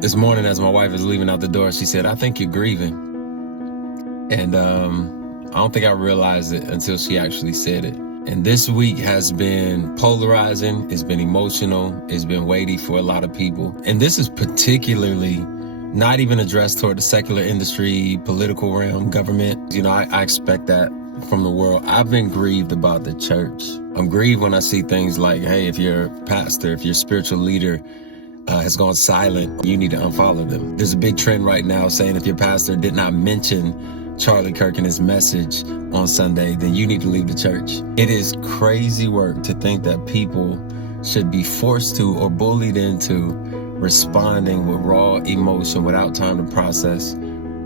This morning, as my wife is leaving out the door, she said, "I think you're grieving." And I don't think I realized it until she actually said it. And this week has been polarizing. It's been emotional. It's been weighty for a lot of people. And this is particularly not even addressed toward the secular industry, political realm, government. I expect that from the world. I've been grieved about the church. I'm grieved when I see things like, hey, if your pastor, if your spiritual leader has gone silent, you need to unfollow them. There's a big trend right now saying if your pastor did not mention Charlie Kirk in his message on Sunday, then you need to leave the church. It is crazy work to think that people should be forced to or bullied into responding with raw emotion without time to process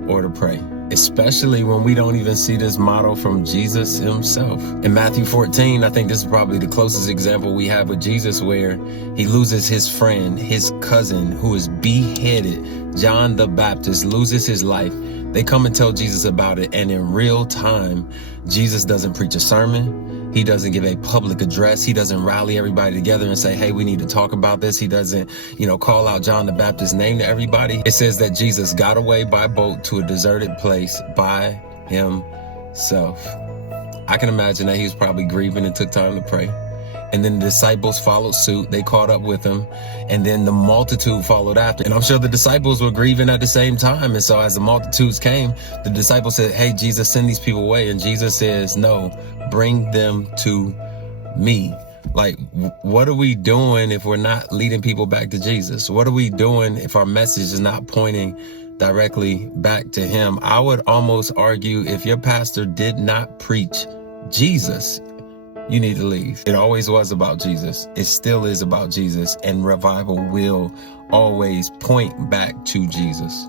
or to pray, especially when we don't even see this model from Jesus himself. In Matthew 14, I think this is probably the closest example we have with Jesus, where he loses his friend, his cousin, who is beheaded. John the Baptist loses his life. They come and tell Jesus about it, and in real time, Jesus doesn't preach a sermon. He doesn't give a public address. He doesn't rally everybody together and say, hey, we need to talk about this. He doesn't, call out John the Baptist's name to everybody. It says that Jesus got away by boat to a deserted place by himself. I can imagine that he was probably grieving and took time to pray. And then the disciples followed suit. They caught up with him. And then the multitude followed after. And I'm sure the disciples were grieving at the same time. And so as the multitudes came, the disciples said, hey, Jesus, send these people away. And Jesus says, no, bring them to me. Like, what are we doing if we're not leading people back to Jesus? What are we doing if our message is not pointing directly back to him? I would almost argue if your pastor did not preach Jesus, you need to leave. It always was about Jesus. It still is about Jesus. And revival will always point back to Jesus.